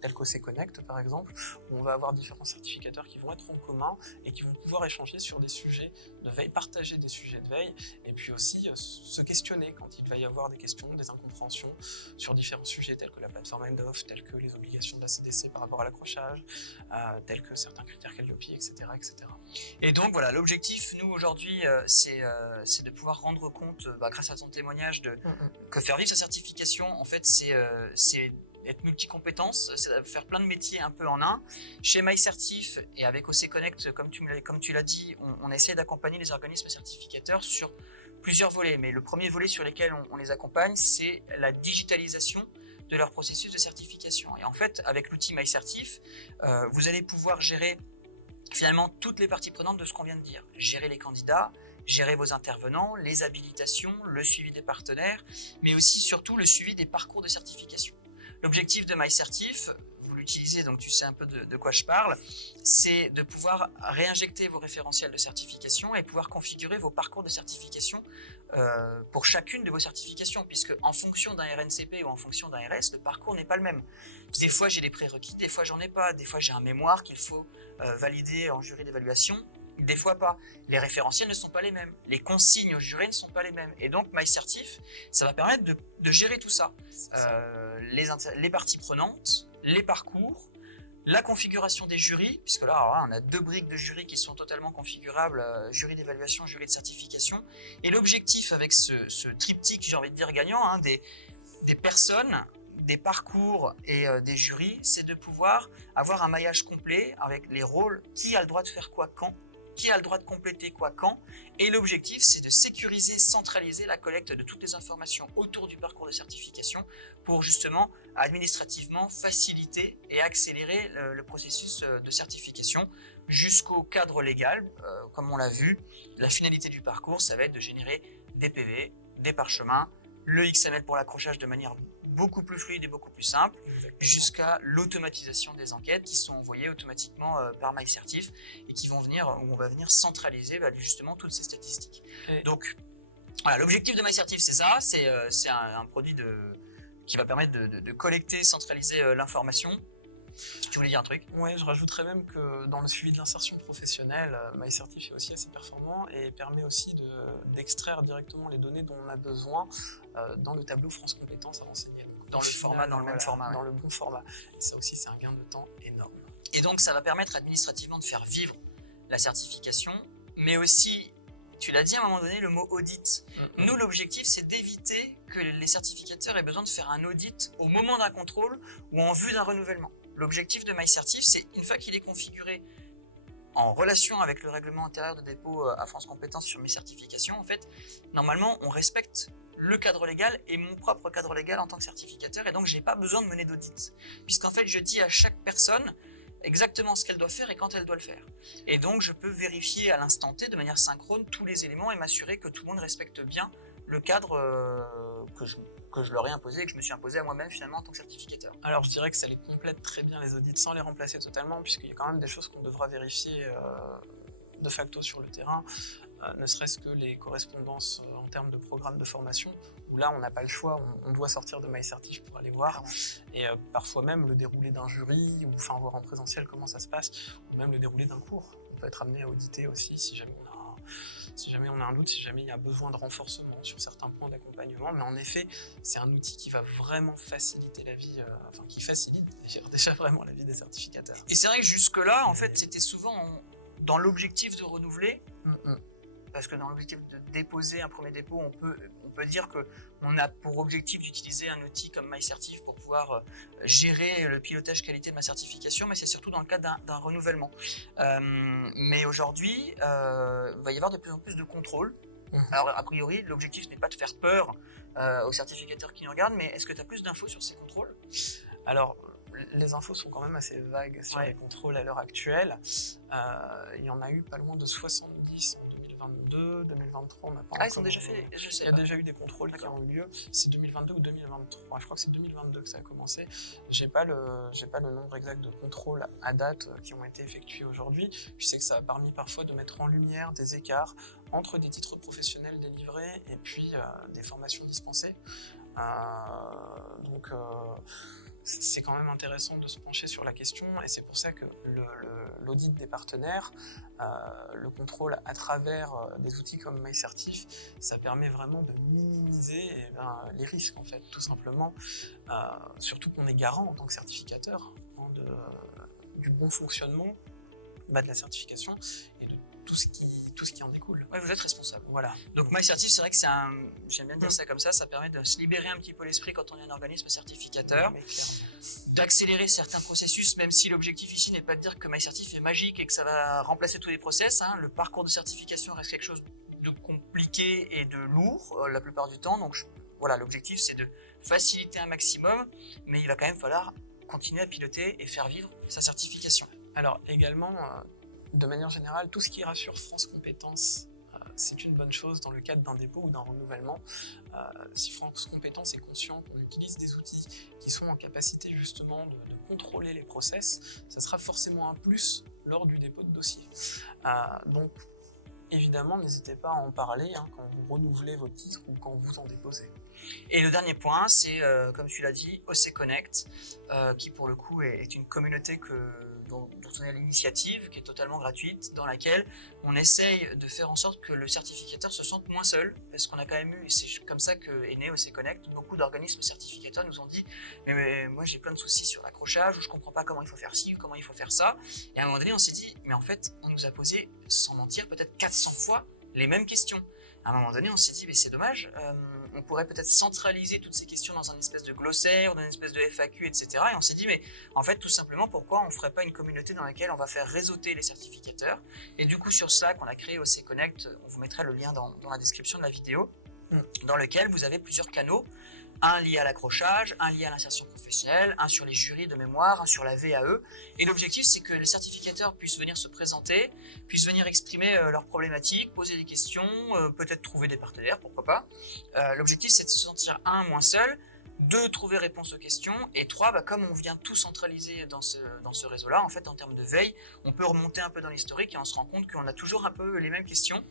tels qu'OC Connect par exemple, où on va avoir différents certificateurs qui vont être en commun et qui vont pouvoir échanger sur des sujets de veille, partager des sujets de veille, et puis aussi se questionner quand il va y avoir des questions, des incompréhensions sur différents sujets tels que la plateforme end-of, tels que les obligations de la CDC par rapport à l'accrochage, tels que certains critères Calliope, etc., etc. Et donc voilà, l'objectif, nous aujourd'hui, c'est de pouvoir rendre compte, grâce à ton témoignage, que faire vivre sa certification, en fait, c'est être multi-compétences, c'est faire plein de métiers un peu en un. Chez MyCertif et avec OC Connect, comme tu l'as dit, on essaie d'accompagner les organismes certificateurs sur plusieurs volets, mais le premier volet sur lequel on les accompagne, c'est la digitalisation de leur processus de certification. Et en fait, avec l'outil MyCertif, vous allez pouvoir gérer finalement toutes les parties prenantes de ce qu'on vient de dire. Gérer les candidats, gérer vos intervenants, les habilitations, le suivi des partenaires, mais aussi surtout le suivi des parcours de certification. L'objectif de MyCertif, vous l'utilisez, donc tu sais un peu de quoi je parle, c'est de pouvoir réinjecter vos référentiels de certification et pouvoir configurer vos parcours de certification pour chacune de vos certifications, puisque en fonction d'un RNCP ou en fonction d'un RS, le parcours n'est pas le même. Des fois j'ai des prérequis, des fois j'en ai pas, des fois j'ai un mémoire qu'il faut valider en jury d'évaluation, des fois pas. Les référentiels ne sont pas les mêmes, les consignes au jury ne sont pas les mêmes, et donc MyCertif, ça va permettre de gérer tout ça. Les parties prenantes, les parcours, la configuration des jurys, puisque là on a 2 briques de jury qui sont totalement configurables, jury d'évaluation, jury de certification, et l'objectif avec ce triptyque, j'ai envie de dire gagnant, des personnes, des parcours et des jurys, c'est de pouvoir avoir un maillage complet avec les rôles, qui a le droit de faire quoi quand, qui a le droit de compléter quoi quand, et l'objectif c'est de sécuriser, centraliser la collecte de toutes les informations autour du parcours de certification pour justement administrativement faciliter et accélérer le processus de certification jusqu'au cadre légal. Comme on l'a vu, la finalité du parcours, ça va être de générer des PV, des parchemins, le XML pour l'accrochage de manière beaucoup plus fluide et beaucoup plus simple, jusqu'à l'automatisation des enquêtes qui sont envoyées automatiquement par MyCertif et qui vont venir, où on va venir centraliser justement toutes ces statistiques. Donc voilà, l'objectif de MyCertif, c'est ça, c'est un produit qui va permettre de collecter, centraliser l'information. Tu voulais dire un truc? Ouais, je rajouterais même que dans le suivi de l'insertion professionnelle, MyCertif est aussi assez performant et permet aussi d'extraire directement les données dont on a besoin dans le tableau France Compétences à renseigner. Dans le même format. Dans le bon format. Et ça aussi, c'est un gain de temps énorme. Et donc, ça va permettre administrativement de faire vivre la certification, mais aussi, tu l'as dit à un moment donné, le mot audit. Nous, l'objectif, c'est d'éviter que les certificateurs aient besoin de faire un audit au moment d'un contrôle ou en vue d'un renouvellement. L'objectif de MyCertif, c'est une fois qu'il est configuré en relation avec le règlement intérieur de dépôt à France Compétences sur mes certifications, en fait, normalement, on respecte le cadre légal et mon propre cadre légal en tant que certificateur, et donc j'ai pas besoin de mener d'audit, puisqu'en fait je dis à chaque personne exactement ce qu'elle doit faire et quand elle doit le faire. Et donc je peux vérifier à l'instant T de manière synchrone tous les éléments et m'assurer que tout le monde respecte bien le cadre que je leur ai imposé et que je me suis imposé à moi-même finalement en tant que certificateur. Alors je dirais que ça les complète très bien les audits sans les remplacer totalement, puisqu'il y a quand même des choses qu'on devra vérifier de facto sur le terrain, ne serait-ce que les correspondances en termes de programme de formation, où là on n'a pas le choix, on doit sortir de MyCertif pour aller voir, et parfois même le déroulé d'un jury, ou enfin voir en présentiel comment ça se passe, ou même le déroulé d'un cours. On peut être amené à auditer aussi si jamais on a un doute, si jamais il y a besoin de renforcement sur certains points d'accompagnement, mais en effet c'est un outil qui va vraiment faciliter la vie, qui facilite déjà vraiment la vie des certificateurs. Et c'est vrai que jusque-là, en fait, c'était souvent dans l'objectif de renouveler, parce que dans l'objectif de déposer un premier dépôt, on peut dire qu'on a pour objectif d'utiliser un outil comme MyCertif pour pouvoir gérer le pilotage qualité de ma certification, mais c'est surtout dans le cadre d'un renouvellement. Mais aujourd'hui, il va y avoir de plus en plus de contrôles. Alors a priori, l'objectif n'est pas de faire peur aux certificateurs qui nous regardent, mais est-ce que tu as plus d'infos sur ces contrôles? Alors, les infos sont quand même assez vagues sur les contrôles à l'heure actuelle. Il y en a eu pas loin de 70 en 2022, 2023, on n'a pas ils sont déjà faits, je sais. Il y a déjà eu des contrôles qui ont eu lieu. C'est 2022 ou 2023. Je crois que c'est 2022 que ça a commencé. J'ai pas le nombre exact de contrôles à date qui ont été effectués aujourd'hui. Je sais que ça a permis parfois de mettre en lumière des écarts entre des titres professionnels délivrés et puis des formations dispensées. Donc c'est quand même intéressant de se pencher sur la question, et c'est pour ça que l'audit des partenaires, le contrôle à travers des outils comme MyCertif, ça permet vraiment de minimiser les risques en fait, tout simplement, surtout qu'on est garant en tant que certificateur du bon fonctionnement de la certification et de tout ce qui en découle. Ouais, vous êtes responsable. Voilà. Donc MyCertif, c'est vrai que j'aime bien dire ça comme ça permet de se libérer un petit peu l'esprit quand on est un organisme certificateur, d'accélérer certains processus, même si l'objectif ici n'est pas de dire que MyCertif est magique et que ça va remplacer tous les process. Le parcours de certification reste quelque chose de compliqué et de lourd la plupart du temps. Donc voilà, l'objectif c'est de faciliter un maximum, mais il va quand même falloir continuer à piloter et faire vivre sa certification. Alors également, de manière générale, tout ce qui rassure France Compétences, c'est une bonne chose dans le cadre d'un dépôt ou d'un renouvellement. Si France Compétences est conscient qu'on utilise des outils qui sont en capacité justement de contrôler les process, ça sera forcément un plus lors du dépôt de dossier. Donc évidemment, n'hésitez pas à en parler quand vous renouvelez votre titre ou quand vous en déposez. Et le dernier point, c'est, comme tu l'as dit, OC Connect, qui pour le coup est une communauté dont on est à l'initiative, qui est totalement gratuite, dans laquelle on essaye de faire en sorte que le certificateur se sente moins seul, parce qu'on a quand même eu, et c'est comme ça qu'est né OC Connect, beaucoup d'organismes certificateurs nous ont dit mais moi j'ai plein de soucis sur l'accrochage, ou je comprends pas comment il faut faire ci, ou comment il faut faire ça, et à un moment donné on s'est dit, mais en fait on nous a posé, sans mentir, peut-être 400 fois les mêmes questions. À un moment donné on s'est dit, mais c'est dommage, on pourrait peut-être centraliser toutes ces questions dans un espèce de glossaire, dans une espèce de FAQ, etc. Et on s'est dit, mais en fait, tout simplement, pourquoi on ne ferait pas une communauté dans laquelle on va faire réseauter les certificateurs? Et du coup, sur Slack, on a créé OC Connect, on vous mettra le lien dans la description de la vidéo, dans lequel vous avez plusieurs canaux un lié à l'accrochage, un lié à l'insertion professionnelle, un sur les jurys de mémoire, un sur la VAE. Et l'objectif, c'est que les certificateurs puissent venir se présenter, puissent venir exprimer leurs problématiques, poser des questions, peut-être trouver des partenaires, pourquoi pas. L'objectif, c'est de se sentir, un, moins seul, deux, trouver réponse aux questions, et trois, comme on vient tout centraliser dans ce réseau-là, en fait, en termes de veille, on peut remonter un peu dans l'historique et on se rend compte qu'on a toujours un peu les mêmes questions.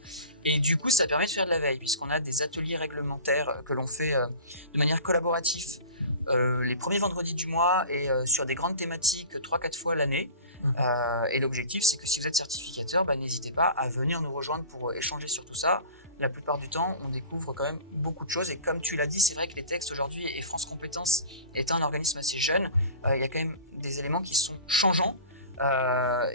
Et du coup, ça permet de faire de la veille, puisqu'on a des ateliers réglementaires que l'on fait de manière collaborative les premiers vendredis du mois et sur des grandes thématiques 3-4 fois l'année. Et l'objectif, c'est que si vous êtes certificateur, n'hésitez pas à venir nous rejoindre pour échanger sur tout ça. La plupart du temps, on découvre quand même beaucoup de choses. Et comme tu l'as dit, c'est vrai que les textes aujourd'hui, et France Compétences est un organisme assez jeune, il y a quand même des éléments qui sont changeants.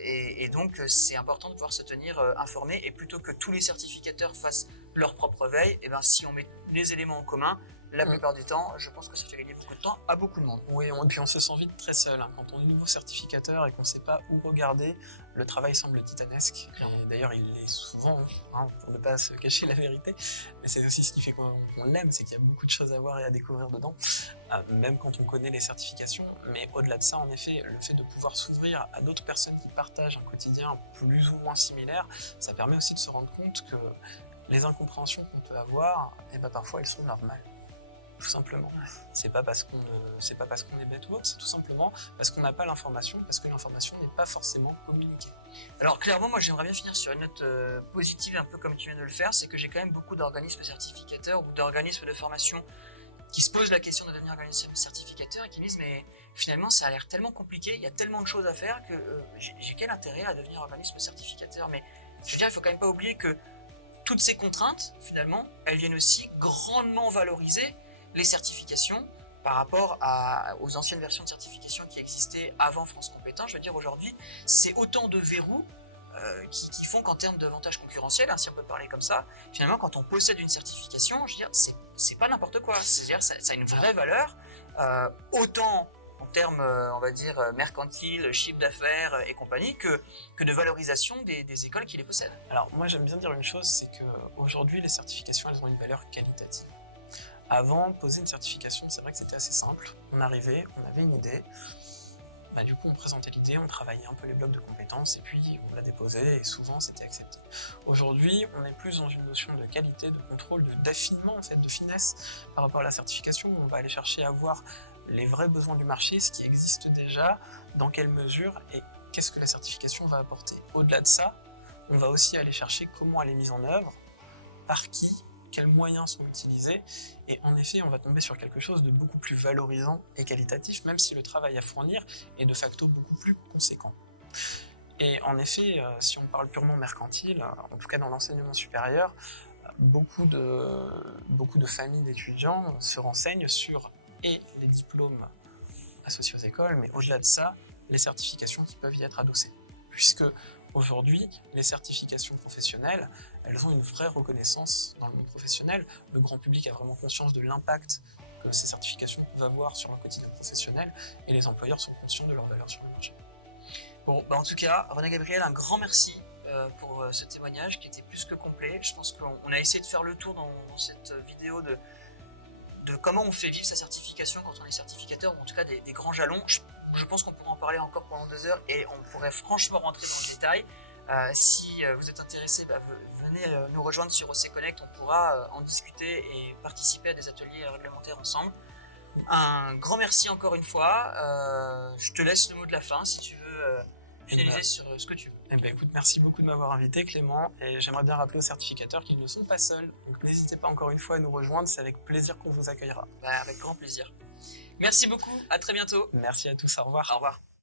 Et donc, c'est important de pouvoir se tenir informé. Et plutôt que tous les certificateurs fassent leur propre veille, si on met les éléments en commun, la plupart du temps, je pense que ça fait gagner beaucoup de temps à beaucoup de monde. Oui, et puis on se sent vite très seul. Quand on est nouveau certificateur et qu'on ne sait pas où regarder, le travail semble titanesque. Et d'ailleurs, il l'est souvent, pour ne pas se cacher la vérité. Mais c'est aussi ce qui fait qu'on l'aime, c'est qu'il y a beaucoup de choses à voir et à découvrir dedans, même quand on connaît les certifications. Mais au-delà de ça, en effet, le fait de pouvoir s'ouvrir à d'autres personnes qui partagent un quotidien plus ou moins similaire, ça permet aussi de se rendre compte que les incompréhensions qu'on peut avoir, parfois elles sont normales. Tout simplement. C'est pas parce qu'on est bête ou autre, c'est tout simplement parce qu'on n'a pas l'information, parce que l'information n'est pas forcément communiquée. Alors clairement, moi j'aimerais bien finir sur une note positive, un peu comme tu viens de le faire, c'est que j'ai quand même beaucoup d'organismes certificateurs ou d'organismes de formation qui se posent la question de devenir organisme certificateur et qui me disent mais finalement ça a l'air tellement compliqué, il y a tellement de choses à faire que j'ai quel intérêt à devenir organisme certificateur. Mais je veux dire, il faut quand même pas oublier que toutes ces contraintes, finalement, elles viennent aussi grandement valoriser les certifications par rapport aux anciennes versions de certification qui existaient avant France Compétences. Je veux dire, aujourd'hui, c'est autant de verrous qui font qu'en termes d'avantages concurrentiels, si on peut parler comme ça, finalement, quand on possède une certification, je veux dire, c'est pas n'importe quoi. C'est-à-dire, ça a une vraie valeur, autant en termes, on va dire, mercantiles, chiffre d'affaires et compagnie, que de valorisation des écoles qui les possèdent. Alors, moi, j'aime bien dire une chose, c'est qu'aujourd'hui, les certifications, elles ont une valeur qualitative. Avant, poser une certification, c'est vrai que c'était assez simple. On arrivait, on avait une idée, du coup on présentait l'idée, on travaillait un peu les blocs de compétences et puis on la déposait et souvent c'était accepté. Aujourd'hui, on est plus dans une notion de qualité, de contrôle, d'affinement en fait, de finesse par rapport à la certification. On va aller chercher à voir les vrais besoins du marché, ce qui existe déjà, dans quelle mesure et qu'est-ce que la certification va apporter. Au-delà de ça, on va aussi aller chercher comment elle est mise en œuvre, par qui, quels moyens sont utilisés, et en effet on va tomber sur quelque chose de beaucoup plus valorisant et qualitatif, même si le travail à fournir est de facto beaucoup plus conséquent. Et en effet, si on parle purement mercantile, en tout cas dans l'enseignement supérieur, beaucoup de familles d'étudiants se renseignent sur les diplômes associés aux écoles, mais au-delà de ça, les certifications qui peuvent y être adossées. Puisque aujourd'hui, les certifications professionnelles, elles ont une vraie reconnaissance dans le monde professionnel. Le grand public a vraiment conscience de l'impact que ces certifications peuvent avoir sur le quotidien professionnel et les employeurs sont conscients de leur valeur sur le marché. Bon, en tout cas, René Gabriel, un grand merci pour ce témoignage qui était plus que complet. Je pense qu'on a essayé de faire le tour dans cette vidéo de comment on fait vivre sa certification quand on est certificateur, ou en tout cas des grands jalons. Je pense qu'on pourrait en parler encore pendant 2 heures et on pourrait franchement rentrer dans le détail. Si vous êtes intéressé, venez nous rejoindre sur OC Connect, on pourra en discuter et participer à des ateliers réglementaires ensemble. Un grand merci encore une fois. Je te laisse le mot de la fin si tu veux finaliser sur ce que tu veux. Écoute, merci beaucoup de m'avoir invité Clément, et j'aimerais bien rappeler aux certificateurs qu'ils ne sont pas seuls, donc n'hésitez pas encore une fois à nous rejoindre, c'est avec plaisir qu'on vous accueillera. Avec grand plaisir. Merci beaucoup, à très bientôt. Merci à tous, au revoir. Au revoir.